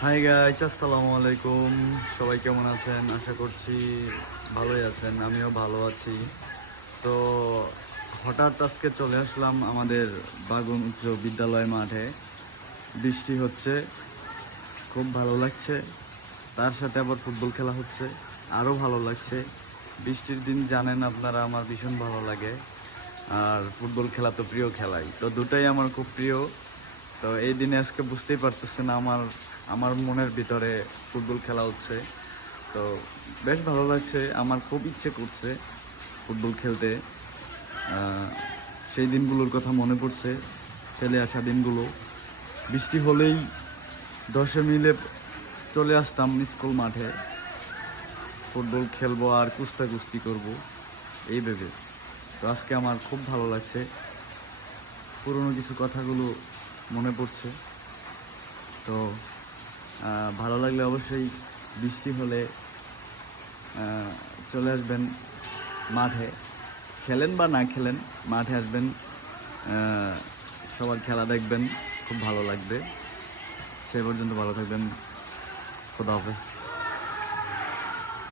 Hi guys আসসালামু আলাইকুম সবাই কেমন আছেন? আশা করছি ভালোই আছেন। আমিও ভালো আছি। তো হঠাৎ আজকে চলে আসলাম আমাদের বাগুন উচ্চ বিদ্যালয় মাঠে। বৃষ্টি হচ্ছে। খুব ভালো লাগছে। তার সাথে আবার ফুটবল খেলা হচ্ছে। আরও ভালো লাগছে। বৃষ্টির দিন জানেন আপনারা, আমার ভীষণ ভালো লাগে। আর ফুটবল খেলা তো প্রিয় খেলাই। তো দুটাই আমার খুব প্রিয়। তো এই দিনে আজকে বুঝতেই পারতেছেন আমার আমার মনের ভিতরে ফুটবল খেলা হচ্ছে। তো বেশ ভালো লাগছে, আমার খুব ইচ্ছে করছে ফুটবল খেলতে। সেই দিনগুলোর কথা মনে পড়ছে ফেলে আসা দিনগুলো। বৃষ্টি হলেই দশে মিলে চলে আসতাম স্কুল মাঠে। ফুটবল খেলব আর কুস্তা কুস্তি করব, এই ভেবে। তো আজকে আমার খুব ভালো লাগছে। পুরনো কিছু কথাগুলো মনে পড়ছে। তো ভালো লাগলে অবশ্যই বৃষ্টি হলে চলে আসবেন মাঠে। খেলেন বা না খেলেন, মাঠে আসবেন সবার খেলা দেখবেন, খুব ভালো লাগবে। সেই পর্যন্ত ভালো থাকবেন। খোদা হাফেজ।